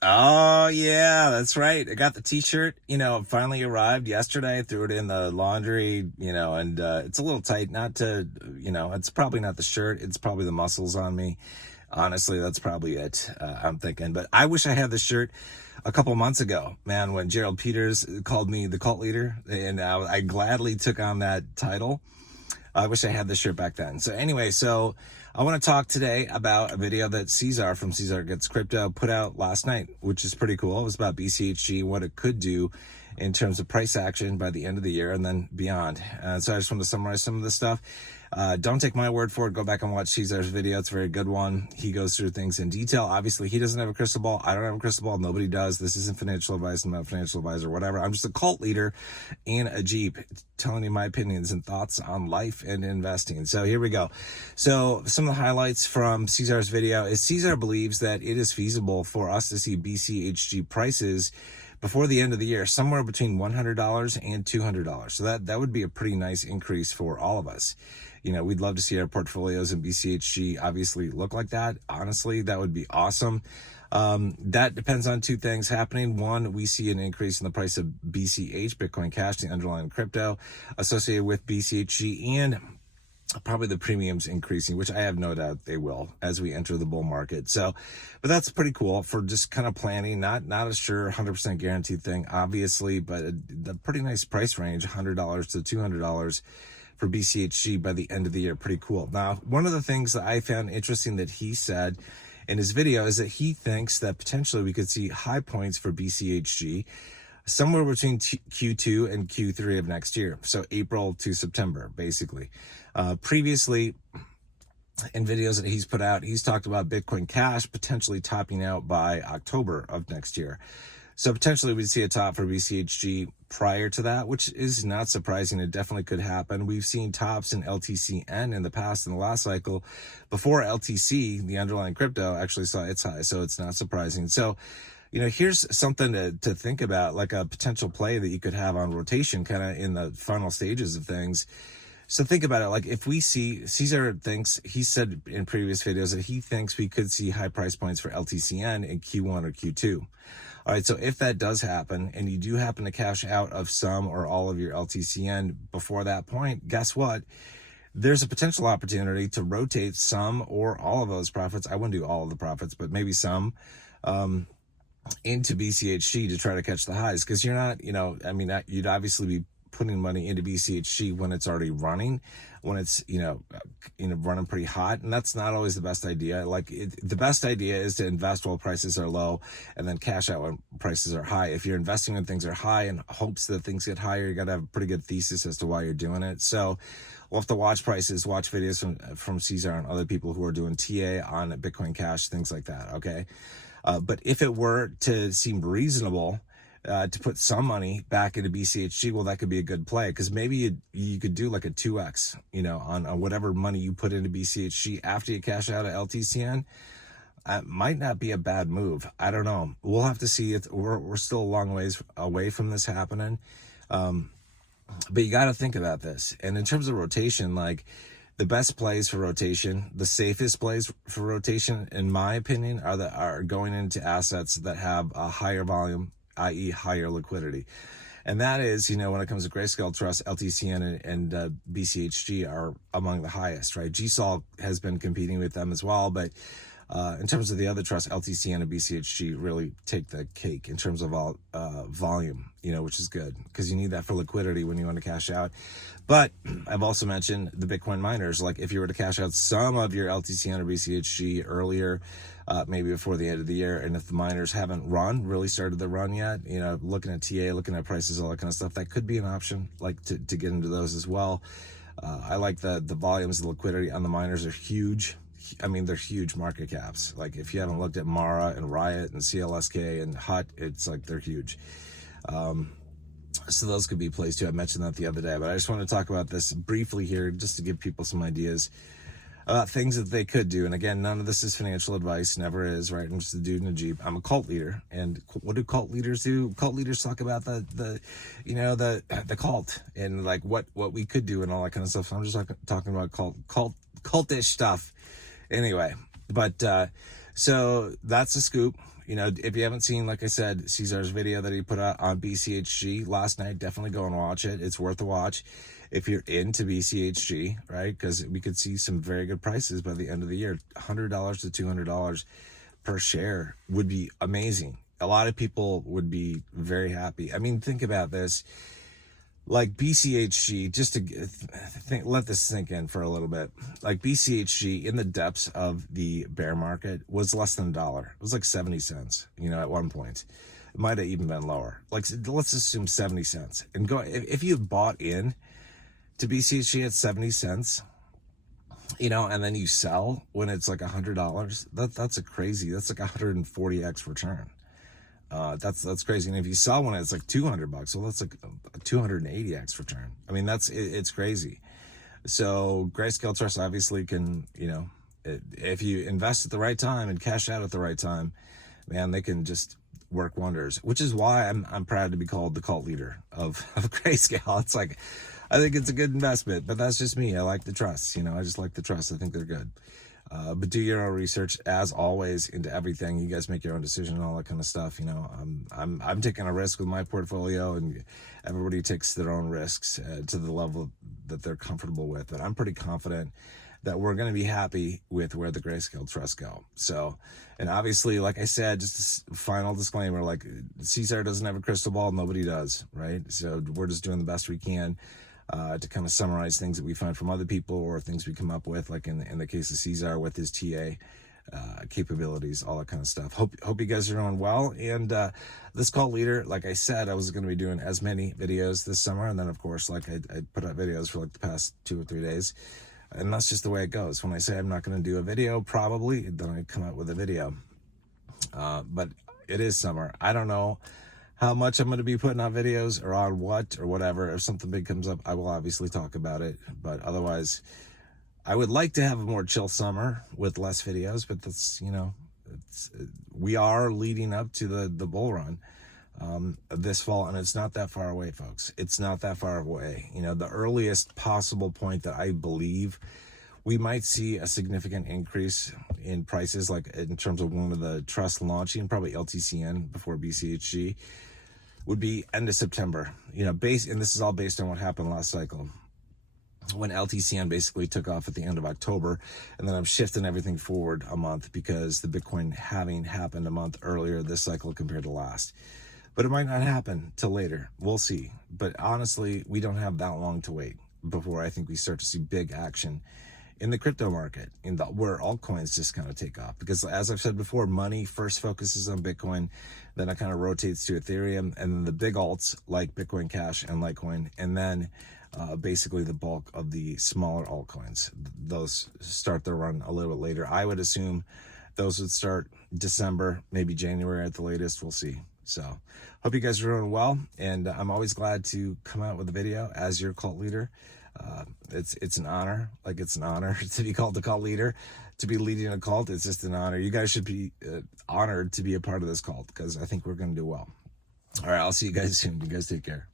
Oh yeah, that's right. I got the t-shirt, it finally arrived yesterday. I threw it in the laundry, and it's a little tight. Not to, it's probably not the shirt. It's probably the muscles on me. Honestly, that's probably it. I'm thinking, but I wish I had the shirt a couple months ago, man, when Gerald Peters called me the cult leader, and I gladly took on that title. I wish I had this shirt back then. So anyway, I want to talk today about a video that Caesar from Caesar Gets Crypto put out last night, which is pretty cool. It was about BCHG, what it could do in terms of price action by the end of the year and then beyond. So I just want to summarize some of this stuff. Don't take my word for it. Go back and watch Caesar's video. It's a very good one. He goes through things in detail. Obviously, he doesn't have a crystal ball. I don't have a crystal ball. Nobody does. This isn't financial advice. I'm not a financial advisor, whatever. I'm just a cult leader in a Jeep telling you my opinions and thoughts on life and investing. So here we go. So some of the highlights from Caesar's video is Caesar believes that it is feasible for us to see BCHG prices before the end of the year, somewhere between $100 and $200. So that would be a pretty nice increase for all of us. We'd love to see our portfolios in BCHG obviously look like that. Honestly, that would be awesome. That depends on two things happening. One, we see an increase in the price of BCH, Bitcoin Cash, the underlying crypto associated with BCHG, and probably the premiums increasing, which I have no doubt they will as we enter the bull market. So, but that's pretty cool for just kind of planning, not a sure 100% guaranteed thing, obviously, but a pretty nice price range, $100 to $200 for BCHG by the end of the year. Pretty cool. Now, one of the things that I found interesting that he said in his video is that he thinks that potentially we could see high points for BCHG somewhere between Q2 and Q3 of next year. So April to September, basically. Previously, in videos that he's put out, he's talked about Bitcoin Cash potentially topping out by October of next year. So potentially we'd see a top for BCHG prior to that, which is not surprising. It definitely could happen. We've seen tops in LTCN in the past, in the last cycle, before LTC, the underlying crypto, actually saw its high. So it's not surprising. So, here's something to think about, like a potential play that you could have on rotation kind of in the final stages of things. So think about it. Like if we see, Caesar thinks, he said in previous videos that he thinks we could see high price points for LTCN in Q1 or Q2. All right, so if that does happen and you do happen to cash out of some or all of your LTCN before that point, guess what? There's a potential opportunity to rotate some or all of those profits. I wouldn't do all of the profits, but maybe some into BCHG to try to catch the highs, because you're not, you'd obviously be putting money into BCHG when it's already running, when it's, running pretty hot. And that's not always the best idea. The best idea is to invest while prices are low and then cash out when prices are high. If you're investing when things are high in hopes that things get higher, you got to have a pretty good thesis as to why you're doing it. So we'll have to watch prices, watch videos from Caesar and other people who are doing TA on Bitcoin Cash, things like that. Okay. But if it were to seem reasonable to put some money back into BCHG, well, that could be a good play, because maybe you could do like a 2x, on whatever money you put into BCHG after you cash out of LTCN. Might not be a bad move. I don't know. We'll have to see it. We're still a long ways away from this happening. But you got to think about this. And in terms of rotation, like the best plays for rotation, the safest plays for rotation, in my opinion, are going into assets that have a higher volume, i.e. higher liquidity. And that is, when it comes to Grayscale Trust, LTCN and BCHG are among the highest, right? GSOL has been competing with them as well, but in terms of the other trusts, LTCN and BCHG really take the cake in terms of volume, which is good, because you need that for liquidity when you want to cash out. But I've also mentioned the Bitcoin miners. Like if you were to cash out some of your LTCN or BCHG earlier, maybe before the end of the year, and if the miners haven't really started the run yet, looking at TA, looking at prices, all that kind of stuff, that could be an option, like to get into those as well. I like the volumes, the liquidity on the miners are huge. I mean, they're huge market caps. Like if you haven't looked at Mara and Riot and CLSK and HUT, it's like they're huge. So those could be plays too. I mentioned that the other day, but I just want to talk about this briefly here just to give people some ideas about things that they could do. And again, none of this is financial advice, never is, right? I'm just a dude in a Jeep. I'm a cult leader. And what do cult leaders do? Cult leaders talk about the cult and like what we could do and all that kind of stuff. So I'm just talking about cultish stuff. Anyway, but so that's a scoop. You know, if you haven't seen, like I said, Cesar's video that he put out on BCHG last night, definitely go and watch it. It's worth a watch if you're into BCHG, right? Because we could see some very good prices by the end of the year. $100 to $200 per share would be amazing. A lot of people would be very happy. I mean, think about this. Like BCHG, just to let this sink in for a little bit. Like BCHG in the depths of the bear market was less than $1. It was like 70 cents, you know, at one point. It might have even been lower. Like, let's assume 70 cents. And go, if you bought in to BCHG at 70 cents, you know, and then you sell when it's like $100, that's like 140x return. That's crazy. And if you sell one, it's like $200. Well, that's like a 280x return. I mean, it's crazy. So Grayscale Trust obviously can, you know, if you invest at the right time and cash out at the right time, man, they can just work wonders, which is why I'm proud to be called the cult leader of Grayscale. It's like, I think it's a good investment, but that's just me. I like the trusts, you know, I just like the trusts. I think they're good. But do your own research, as always, into everything. You guys make your own decision and all that kind of stuff. You know, I'm taking a risk with my portfolio, and everybody takes their own risks to the level that they're comfortable with. But I'm pretty confident that we're going to be happy with where the Grayscale trusts go. So, and obviously, like I said, just a final disclaimer, like Cesar doesn't have a crystal ball. Nobody does, right? So we're just doing the best we can. To kind of summarize things that we find from other people or things we come up with, like in the case of Cesar with his TA capabilities, all that kind of stuff. Hope you guys are doing well. And this cult leader, like I said, I was going to be doing as many videos this summer. And then, of course, like I put out videos for like the past 2 or 3 days. And that's just the way it goes. When I say I'm not going to do a video, probably, then I come out with a video. But it is summer. I don't know how much I'm going to be putting out videos or on what or whatever. If something big comes up, I will obviously talk about it. But otherwise, I would like to have a more chill summer with less videos. But that's, you know, we are leading up to the bull run this fall. And it's not that far away, folks. It's not that far away. You know, the earliest possible point that I believe we might see a significant increase in prices, like in terms of one of the trusts launching, probably LTCN before BCHG, would be end of September. You know, and this is all based on what happened last cycle, when LTCN basically took off at the end of October, and then I'm shifting everything forward a month because the Bitcoin halving happened a month earlier this cycle compared to last. But it might not happen till later. We'll see. But honestly, we don't have that long to wait before I think we start to see big action in the crypto market, where altcoins just kind of take off. Because as I've said before, money first focuses on Bitcoin, then it kind of rotates to Ethereum, and then the big alts like Bitcoin Cash and Litecoin, and then basically the bulk of the smaller altcoins. Those start their run a little bit later. I would assume those would start December, maybe January at the latest. We'll see. So hope you guys are doing well, and I'm always glad to come out with a video as your cult leader. It's an honor. Like, it's an honor to be called the cult leader, to be leading a cult. It's just an honor. You guys should be honored to be a part of this cult, because I think we're going to do well. All right, I'll see you guys soon. You guys take care.